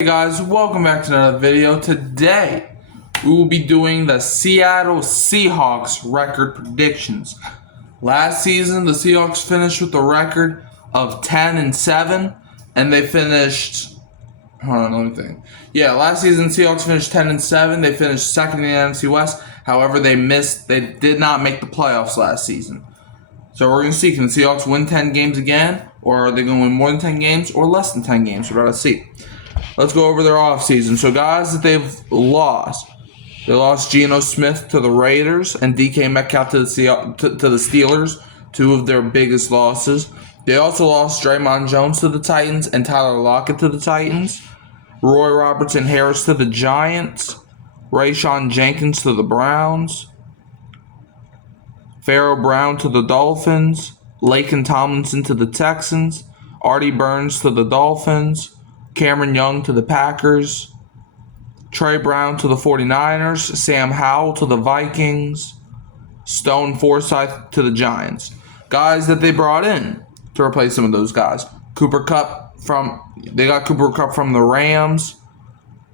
Hey guys, welcome back to another video. Today, we will be doing the Seattle Seahawks record predictions. Last season, the Seahawks finished with a record of 10-7, and they finished. Hold on, let me think. Yeah, last season, Seahawks finished 10-7. They finished second in the NFC West. However, they did not make the playoffs last season. So we're going to see, can the Seahawks win 10 games again, or are they going to win more than 10 games, or less than 10 games? We're going to see. Let's go over their offseason. So, guys that they've lost. They lost Geno Smith to the Raiders and DK Metcalf to the Steelers, two of their biggest losses. They also lost Draymond Jones to the Titans and Tyler Lockett to the Titans. Roy Robertson Harris to the Giants. Rayshawn Jenkins to the Browns. Pharaoh Brown to the Dolphins. Laken Tomlinson to the Texans. Artie Burns to the Dolphins. Cameron Young to the Packers, Trey Brown to the 49ers, Sam Howell to the Vikings, Stone Forsythe to the Giants. Guys that they brought in to replace some of those guys. They got Cooper Kupp from the Rams,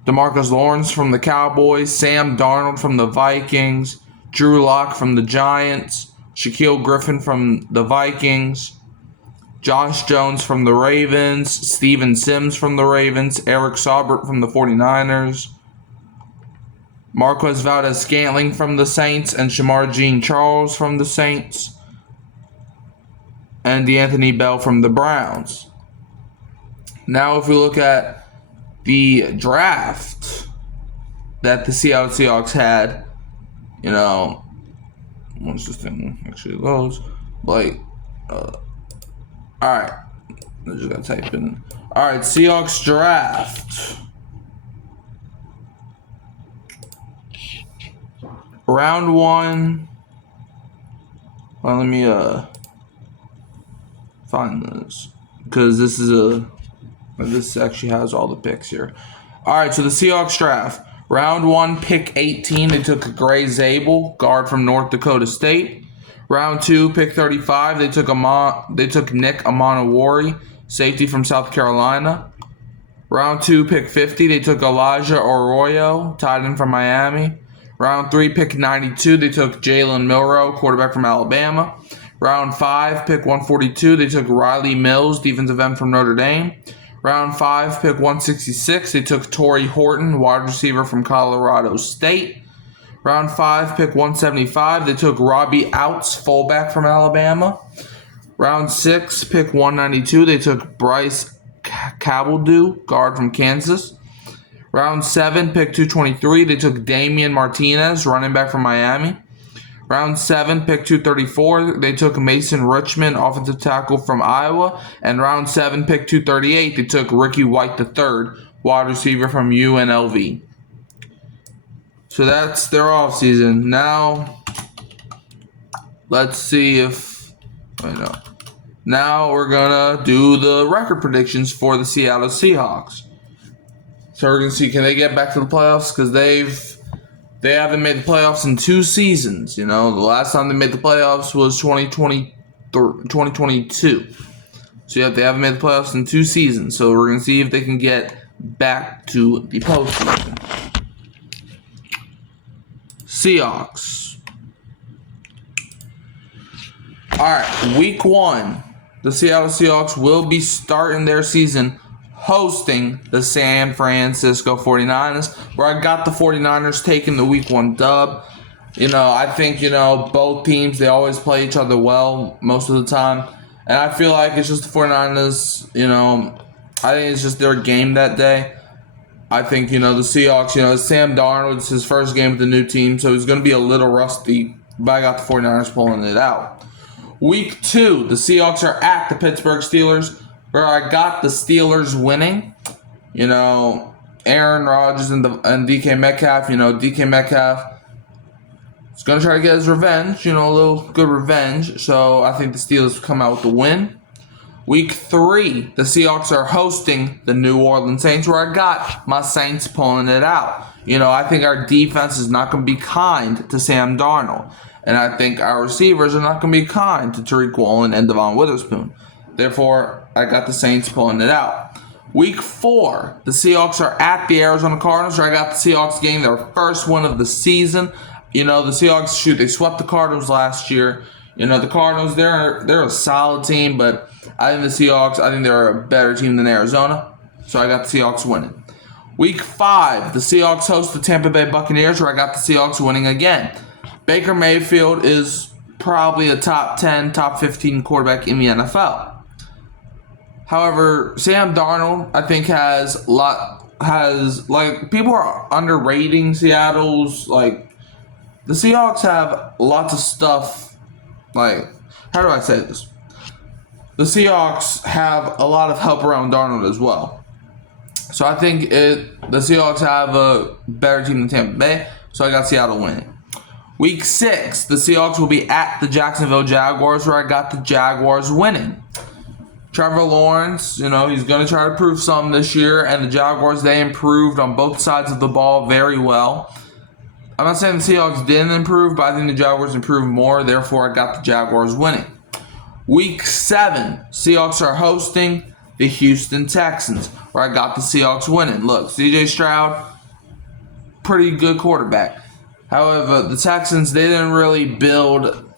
DeMarcus Lawrence from the Cowboys, Sam Darnold from the Vikings, Drew Lock from the Giants, Shaquille Griffin from the Vikings, Josh Jones from the Ravens, Steven Sims from the Ravens, Eric Saubert from the 49ers, Marquez Valdez-Scantling from the Saints, and Shamar Jean-Charles from the Saints, and DeAnthony Bell from the Browns. Now, if we look at the draft that the Seattle Seahawks had, once this thing actually loads, alright, I just gotta type in. Alright, Seahawks draft. Round 1. Well, let me find this. Because this actually has all the picks here. Alright, so the Seahawks draft. Round 1, pick 18. They took Gray Zabel, guard from North Dakota State. Round 2, pick 35, they took Nick Amanawari, safety from South Carolina. Round 2, pick 50, they took Elijah Arroyo, tight end from Miami. Round 3, pick 92, they took Jalen Milroe, quarterback from Alabama. Round 5, pick 142, they took Riley Mills, defensive end from Notre Dame. Round 5, pick 166, they took Torrey Horton, wide receiver from Colorado State. Round 5, pick 175, they took Robbie Outs, fullback from Alabama. Round 6, pick 192, they took Bryce Cabeldue, guard from Kansas. Round 7, pick 223, they took Damian Martinez, running back from Miami. Round 7, pick 234, they took Mason Richmond, offensive tackle from Iowa. And round 7, pick 238, they took Ricky White III, wide receiver from UNLV. So that's their offseason. Now, let's see if... Now we're going to do the record predictions for the Seattle Seahawks. So we're going to see, can they get back to the playoffs? Because they haven't made the playoffs in 2 seasons. The last time they made the playoffs was 2022. So yeah, they haven't made the playoffs in 2 seasons. So we're going to see if they can get back to the postseason. Seahawks. Alright, week 1. The Seattle Seahawks will be starting their season hosting the San Francisco 49ers, where I got the 49ers taking the week 1 dub. I think, both teams, they always play each other well most of the time. And I feel like it's just the 49ers, I think it's just their game that day. I think, the Seahawks, Sam Darnold, it's his first game with the new team, so he's going to be a little rusty, but I got the 49ers pulling it out. Week 2, the Seahawks are at the Pittsburgh Steelers, where I got the Steelers winning. Aaron Rodgers and DK Metcalf, DK Metcalf is going to try to get his revenge, a little good revenge, so I think the Steelers come out with the win. Week 3, the Seahawks are hosting the New Orleans Saints, where I got my Saints pulling it out. I think our defense is not going to be kind to Sam Darnold. And I think our receivers are not going to be kind to Tariq Woolen and Devon Witherspoon. Therefore, I got the Saints pulling it out. Week 4, the Seahawks are at the Arizona Cardinals, where I got the Seahawks getting their first win of the season. The Seahawks, they swept the Cardinals last year. The Cardinals, they're a solid team, but I think the Seahawks, they're a better team than Arizona. So I got the Seahawks winning. Week 5, the Seahawks host the Tampa Bay Buccaneers, where I got the Seahawks winning again. Baker Mayfield is probably a top 10, top 15 quarterback in the NFL. However, Sam Darnold, I think, people are underrating Seattle's, the Seahawks have lots of stuff, how do I say this? The Seahawks have a lot of help around Darnold as well. So I think the Seahawks have a better team than Tampa Bay, so I got Seattle winning. Week 6, the Seahawks will be at the Jacksonville Jaguars, where I got the Jaguars winning. Trevor Lawrence, he's going to try to prove something this year, and the Jaguars, they improved on both sides of the ball very well. I'm not saying the Seahawks didn't improve, but I think the Jaguars improved more, therefore I got the Jaguars winning. Week 7, Seahawks are hosting the Houston Texans, where I got the Seahawks winning. Look, C.J. Stroud, pretty good quarterback. However, the Texans, they didn't really build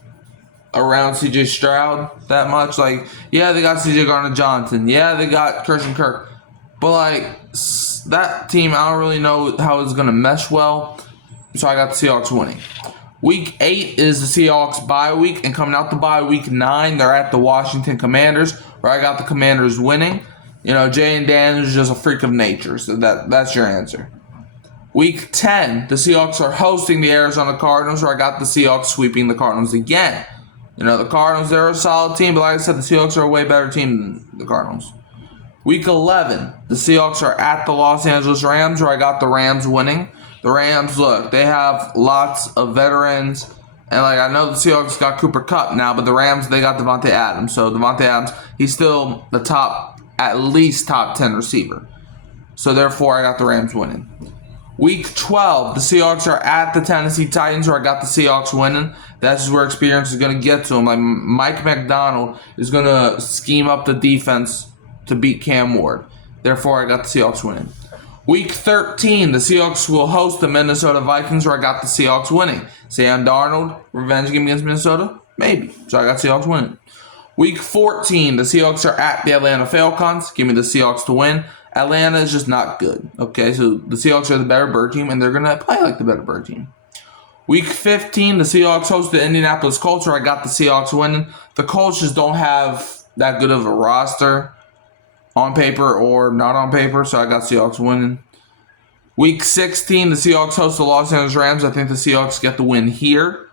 around C.J. Stroud that much. They got C.J. Gardner-Johnson. Yeah, they got Christian Kirk. But, that team, I don't really know how it's going to mesh well. So I got the Seahawks winning. Week 8 is the Seahawks bye week. And coming out the bye, week 9, they're at the Washington Commanders, where I got the Commanders winning. Jay and Dan is just a freak of nature. So that's your answer. Week 10, the Seahawks are hosting the Arizona Cardinals, where I got the Seahawks sweeping the Cardinals again. The Cardinals, they're a solid team, but like I said, the Seahawks are a way better team than the Cardinals. Week 11, the Seahawks are at the Los Angeles Rams, where I got the Rams winning. The Rams, look, they have lots of veterans, and I know the Seahawks got Cooper Kupp now, but the Rams, they got Devontae Adams. So Devontae Adams, he's still at least top 10 receiver. So therefore, I got the Rams winning. Week 12, the Seahawks are at the Tennessee Titans, where I got the Seahawks winning. That's where experience is going to get to them. Mike McDonald is going to scheme up the defense to beat Cam Ward. Therefore, I got the Seahawks winning. Week 13, the Seahawks will host the Minnesota Vikings, where I got the Seahawks winning. Sam Darnold, revenge game against Minnesota? Maybe. So I got Seahawks winning. Week 14, the Seahawks are at the Atlanta Falcons. Give me the Seahawks to win. Atlanta is just not good. Okay, so the Seahawks are the better bird team, and they're going to play like the better bird team. Week 15, the Seahawks host the Indianapolis Colts, where I got the Seahawks winning. The Colts just don't have that good of a roster on paper or not on paper, so I got Seahawks winning. Week 16, the Seahawks host the Los Angeles Rams. I think the Seahawks get the win here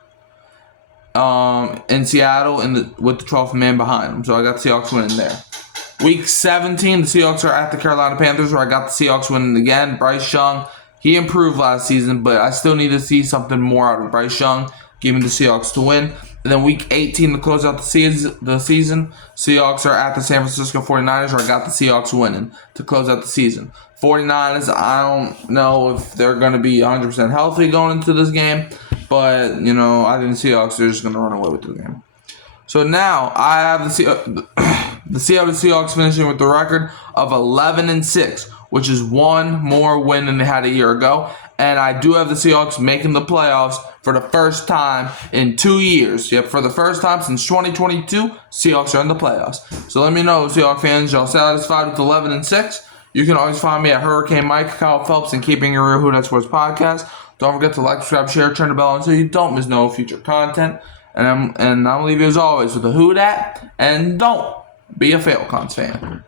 in Seattle with the 12th man behind them, so I got the Seahawks winning there. Week 17, the Seahawks are at the Carolina Panthers, where I got the Seahawks winning again. Bryce Young, he improved last season, but I still need to see something more out of Bryce Young. Give me the Seahawks to win. And then week 18 to close out the season, Seahawks are at the San Francisco 49ers, where I got the Seahawks winning to close out the season. 49ers, I don't know if they're going to be 100% healthy going into this game, but, I think the Seahawks are just going to run away with the game. So now I have the Seattle Seahawks finishing with the record of 11-6, which is one more win than they had a year ago. And I do have the Seahawks making the playoffs for the first time in 2 years. Yep, for the first time since 2022, Seahawks are in the playoffs. So let me know, Seahawks fans, y'all satisfied with 11-6? You can always find me at Hurricane Mike, Kyle Phelps, and Keeping It Real Who That Sports Podcast. Don't forget to like, subscribe, share, turn the bell on so you don't miss no future content. And I'm going to leave you as always with a Who Dat, and don't be a Falcons fan.